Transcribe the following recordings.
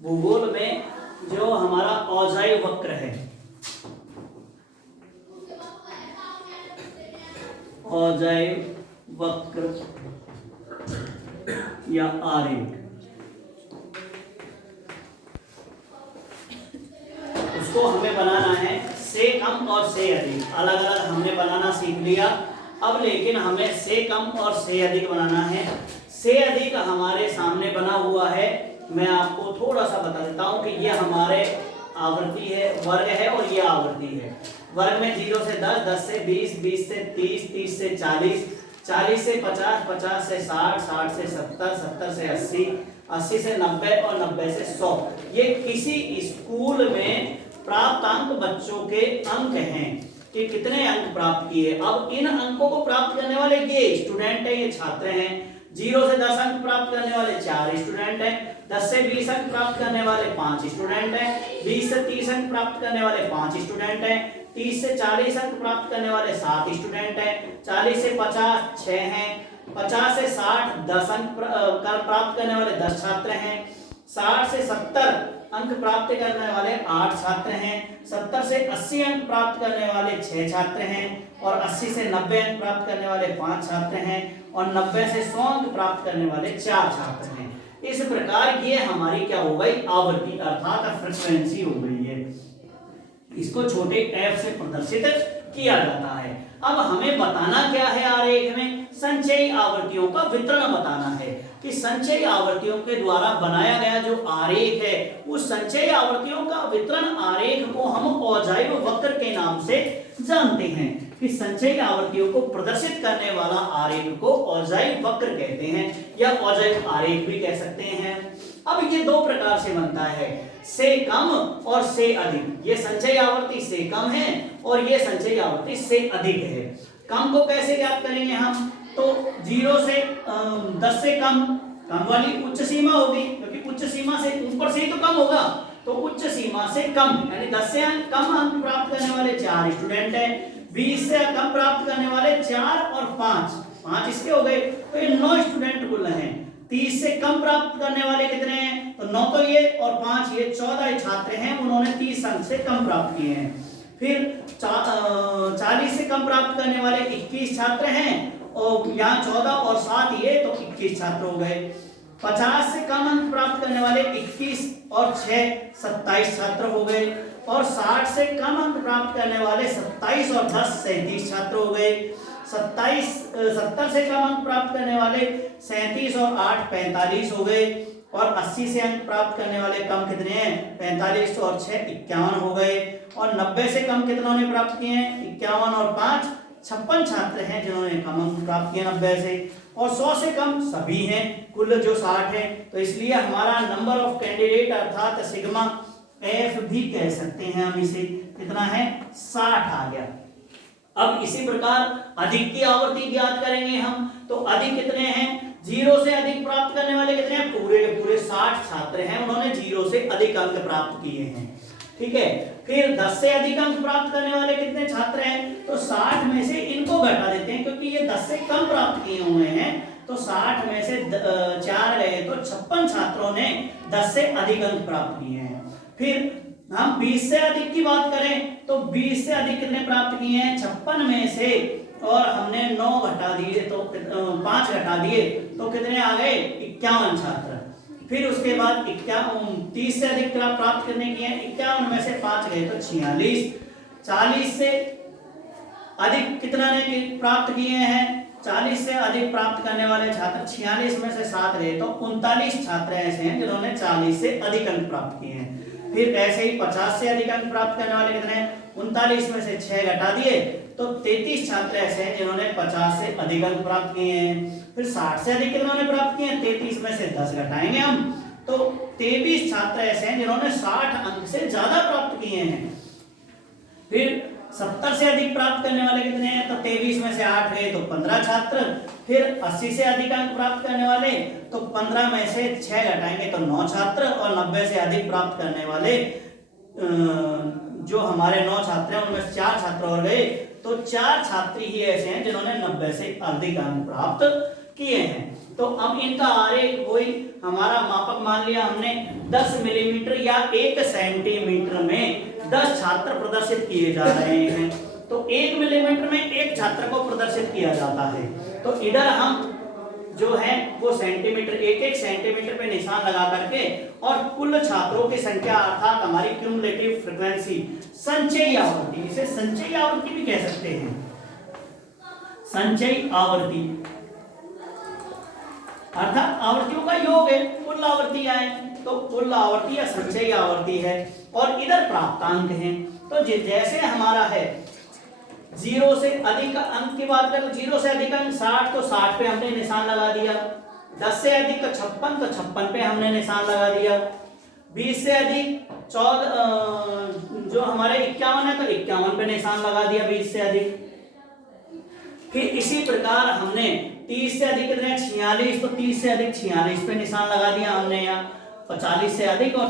भूगोल में जो हमारा औजाई वक्र है, औजाई वक्र या आरेख, उसको हमें बनाना है से कम और से अधिक। अलग अलग हमने बनाना सीख लिया, अब लेकिन हमें से कम और से अधिक बनाना है। से अधिक हमारे सामने बना हुआ है, मैं आपको थोड़ा सा बता देता हूं कि ये हमारे आवृत्ति है, वर्ग है, और ये आवृत्ति है। वर्ग में 0 से 10, 10 से 20, 20 से 30, 30 से 40, 40 से 50, 50 से 60, 60 से 70, 70 से 80, 80 से 90 और 90 से 100। ये किसी स्कूल में प्राप्त अंक बच्चों के अंक हैं कि कितने अंक प्राप्त किए। अब इन अंकों को प्राप्त करने वाले ये स्टूडेंट हैं, ये छात्र हैं। 0 से 10 अंक प्राप्त करने वाले 4 स्टूडेंट हैं, 10 से 20 अंक प्राप्त करने वाले 5 स्टूडेंट हैं, 20 से 30 अंक प्राप्त करने वाले 5 स्टूडेंट हैं, 30 से 40 अंक प्राप्त करने वाले 7 स्टूडेंट हैं, 40 से 50 6 हैं, 50 से 60 10 अंक प्राप्त करने वाले 10 छात्र हैं, 60 से 70 अंक प्राप्त करने वाले 8 छात्र हैं, 70 से 80 अंक प्राप्त करने वाले 6 छात्र हैं, और 80 से 90 अंक प्राप्त करने वाले 5 छात्र हैं, और 90 से 100 अंक प्राप्त करने वाले 4 छात्र हैं। इस प्रकार ये हमारी क्या हो गई, आवृत्ति अर्थात फ्रीक्वेंसी हो गई है। इसको छोटे f से प्रदर्शित किया जाता है। अब हमें बताना क्या है, आरेख में संचयी आवृत्तियों का वितरण बताना है कि संचयी आवृत्तियों के द्वारा बनाया गया जो आरेख है, उस संचयी आवृत्तियों का वितरण आरेख को हम औजाई वक्र के नाम से जानते हैं कि संचयी आवृत्तियों को प्रदर्शित करने वाला आरेख को औजाई वक्र कहते हैं या औजाई आरेख भी कह सकते हैं। अब ये दो प्रकार से बनता है, से कम और से अधिक। ये संचयी आवृत्ति से कम है और ये संचयी आवृत्ति से अधिक है। कम को कैसे ज्ञात करेंगे हम, तो 0 से 10 से कम वाली उच्च सीमा होगी, क्योंकि उच्च सीमा से ऊपर से ही तो कम होगा, तो उच्च सीमा से कम यानी 10 से कम अंक प्राप्त करने वाले 4 स्टूडेंट हैं, 20 से कम प्राप्त करने वाले 4 और 5 इसके हो गए, तो ये 9 स्टूडेंट कुल हैं। 30 से कम प्राप्त करने वाले कितने हैं, तो 9 तो ये और 5 ये 14 छात्र हैं, उन्होंने 30 अंक से कम प्राप्त किए हैं। फिर 40 से कम प्राप्त करने वाले 21 छात्र हैं, और यहाँ 14 और 7 ये तो 21 छात्र हो गए। 50 से कम अंक प्राप्त करने वाले 21 और 6 27 छात्र हो गए, और 60 से कम अंक प्राप्त करने वाले 27 और 10 37 छात्र हो गए। 70 से कम अंक प्राप्त करने वाले 37 और 8 45 हो गए, और 80 से अंक प्राप्त करने वाले कम कितने हैं, 45 और 6 51 हो गए, और 90 से कम कितनों ने प्राप्त किए हैं, 51 और 5 56 छात्र हैं जिन्होंने कम अंक प्राप्त किए 90 से, और 100 से कम सभी हैं, कुल जो 60 है। तो इसलिए हमारा नंबर ऑफ कैंडिडेट अर्थात सिग्मा एफ भी कह सकते हैं हम इसे, कितना है 60 आ गया। अब इसी प्रकार अधिक की आवृत्ति ज्ञात करेंगे हम, तो अधिक कितने हैं, 0 से अधिक प्राप्त करने वाले कितने हैं, पूरे 60 छात्र हैं, उन्होंने 0 से अधिक अंक प्राप्त किए हैं, ठीक है। फिर 10 से अधिक अंक प्राप्त करने वाले कितने छात्र हैं, तो 60 में से इनको घटा देते हैं, क्योंकि ये 10 से कम प्राप्त किए हुए हैं, तो 60 में से 4 गए तो 56 छात्रों ने 10 से अधिक अंक प्राप्त किए हैं। फिर हम 20 से अधिक की बात करें तो 20 से अधिक कितने प्राप्त किए हैं, 56 में से, और हमने 9 घटा दिए तो 5 घटा दिए तो कितने आ गए 51 छात्र। फिर उसके बाद 30 से अधिक प्राप्त करने की है, 51 में से 5 गए तो 46। 40 से अधिक कितना ने प्राप्त किए हैं, 40 से अधिक प्राप्त करने वाले छात्र 46 में से 7 गए तो 39 छात्र ऐसे हैं जिन्होंने 40 से अधिक अंक प्राप्त किए हैं। फिर ऐसे ही 50 से अधिक अंक प्राप्त करने वाले कितने हैं, 39 में से 6 घटा दिए तो 33 छात्र ऐसे हैं जिन्होंने 50 से अधिक अंक प्राप्त किए हैं। फिर 60 से अधिक कितनों ने प्राप्त किए हैं, 33 में से 10 घटाएंगे हम तो 23 छात्र ऐसे हैं जिन्होंने 60 अंक से ज्यादा प्राप्त किए हैं। फिर 70 से अधिक प्राप्त करने वाले कितने हैं, तो 23 में से 8 गए तो 15 छात्र। फिर 80 से अधिक अंक प्राप्त करने वाले तो 15 में से 6 घटाएंगे तो 9 छात्र, और 90 से अधिक प्राप्त करने वाले जो हमारे 9 छात्र हैं उनमें 4 छात्र और गए तो 4 छात्र ही ऐसे हैं जिन्होंने 90 से अधिक अंक प्राप्त किए हैं। तो अब इनका आरेख वही हमारा मापक मान लिया हमने 10 मिलीमीटर या 1 सेंटीमीटर में 10 छात्र प्रदर्शित किए जा रहे हैं। तो 1 मिलीमीटर में 1 छात्र को प्रदर्शित किया जाता है। तो इधर हम जो है वो सेंटीमीटर, 1-1 सेंटीमीटर पे निशान लगा करके और कुल छात्रों की संख्या अर्थात हमारी क्यूमुलेटिव फ्रीक्वेंसी, संचयी आवृत्ति, इसे संचयी आवृत्ति भी कह सकते हैं, संचयी आवृत्ति अर्थात आवृत्तियों का योग है, कुल आवृत्तियां हैं, तो कुल आवृत्ति या संचयी आवृत्ति है। और इधर प्राप्तांक हैं। तो जैसे हमारा है 0 से अधिक अंक की बात करें, 0 से अधिक अंक 60, तो 60 पे हमने निशान लगा दिया। 10 से अधिक तो 56, तो 56 पे हमने निशान लगा दिया। 20 से अधिक 14, जो हमारे 51 है, तो 51 पे निशान लगा दिया 20 से अधिक। फिर इसी प्रकार हमने 30 से अधिक कितने 46, तो 30 से अधिक 46 पे निशान लगा दिया हमने यहाँ। 45 से अधिक और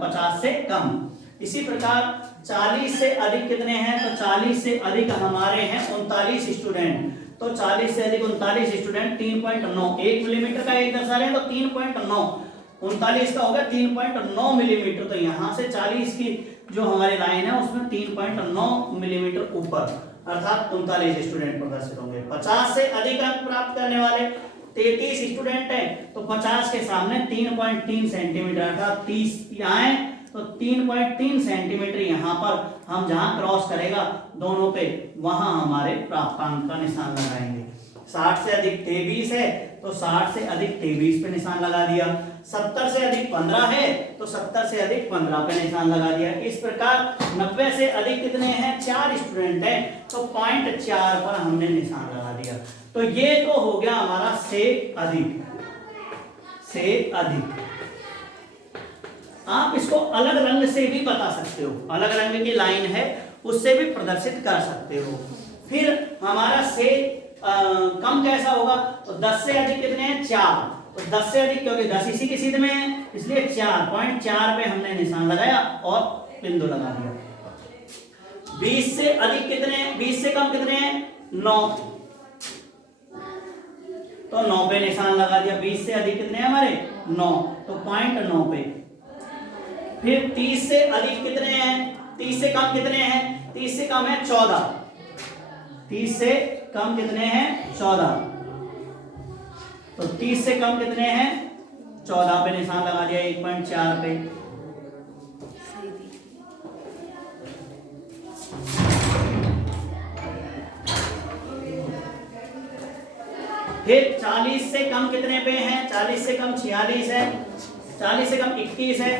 50 से कम। इसी प्रकार 40 से अधिक कितने हैं, तो 40 से अधिक हमारे हैं 39 स्टूडेंट। तो 40 से अधिक 39 स्टूडेंट 3.9, 1 मिलीमीटर का एक दर्शा रहे हैं, तो 3.9, 39 का होगा 3.9 मिलीमीटर। तो यहाँ से 40 की जो हमारी लाइन है उसमें 3.9 मिलीमीटर ऊपर अर्थात 39 स्टूडेंट प्रदर्शित होंगे। 50 से अधिक अंक प्राप्त करने वाले 33 स्टूडेंट हैं, तो 50 के सामने 3.3 सेंटीमीटर अर्थात 30 यहाँ है, तो 3.3 सेंटीमीटर यहाँ पर हम जहां क्रॉस करेगा दोनों पे वहां हमारे प्राप्तांक का निशान लगाएंगे। 60 से अधिक 23 है, तो 60 से अधिक 23 पे निशान लगा दिया। 70 से अधिक 15 है, तो 70 से अधिक 15 पे निशान लगा दिया। इस प्रकार 90 से अधिक कितने हैं, 4 स्टूडेंट हैं, तो 0.4 पर हमने निशान लगा दिया। तो ये तो हो गया हमारा से अधिक, से अधिक। आप इसको अलग रंग से भी बता सकते हो, अलग रंग की लाइन है उससे भी प्रदर्शित कर सकते हो। फिर हमारा से कम कैसा होगा, तो 10 से अधिक कितने हैं 4, तो 10 से अधिक क्योंकि 10 इसी की सीध में है इसलिए 4.4 पे हमने निशान लगाया और बिंदु लगा दिया। 20 से अधिक कितने हैं, 20 से कम कितने हैं 9, तो 9 पे निशान लगा दिया। 20 से अधिक कितने हैं हमारे 9, तो 0.9 पे। फिर 30 से अधिक कितने हैं, 30 से कम कितने हैं, 30 से कम है 14, 30 से कम कितने हैं 14, तो 30 से कम कितने हैं 14 पे निशान लगा दिया 1.4 पे। फिर 40 से कम कितने पे हैं, 40 से कम 46 है, 40 से कम 21 है,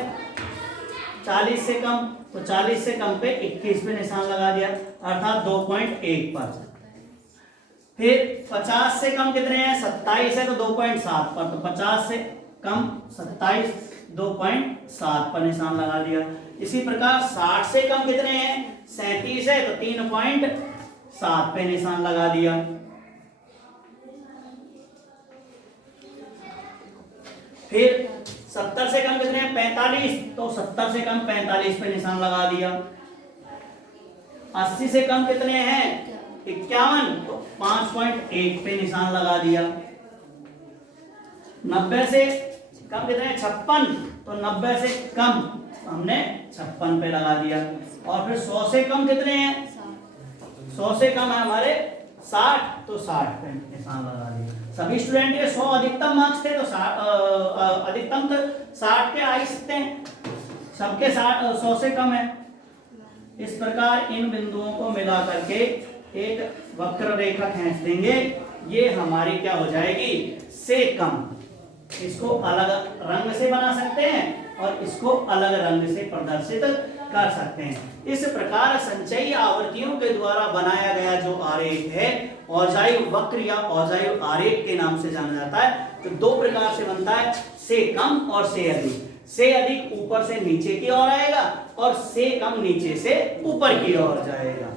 40 से कम, तो 40 से कम पे 21 पे निशान लगा दिया अर्थात 2.1 पर। फिर 50 से कम कितने हैं 27 है, तो 2.7 पर, तो 50 से कम 27 2.7 पर निशान लगा दिया। इसी प्रकार 60 से कम कितने हैं 37 है, तो 3.7 पे निशान लगा दिया। फिर 70 से कम कितने हैं 45, तो 70 से कम 45 पे निशान लगा दिया। 80 से कम कितने हैं 51, तो 5.1 पे निशान लगा दिया। 90 से कम कितने हैं 56, तो 90 से कम हमने 56 पे लगा दिया। और फिर 100 से कम कितने हैं 100 से कम है हमारे 60, तो 60 पे निशान लगा दिया। सभी स्टूडेंट के 100 अधिकतम मार्क्स थे, तो अधिकतम तो 60 पे आ ही सकते हैं, सबके 100 से कम है। इस प्रकार इन बिंदुओं को मिला करके एक वक्र रेखा खींच देंगे, ये हमारी क्या हो जाएगी से कम। इसको अलग रंग से बना सकते हैं और इसको अलग रंग से प्रदर्शित कर सकते हैं। इस प्रकार संचयी आवृत्तियों के द्वारा बनाया गया जो आरेख है औजाई वक्र या औजाई आरेख के नाम से जाना जाता है, जो 2 प्रकार से बनता है, से कम और से अधिक। से अधिक ऊपर से नीचे की ओर आएगा और से कम नीचे से ऊपर की ओर जाएगा।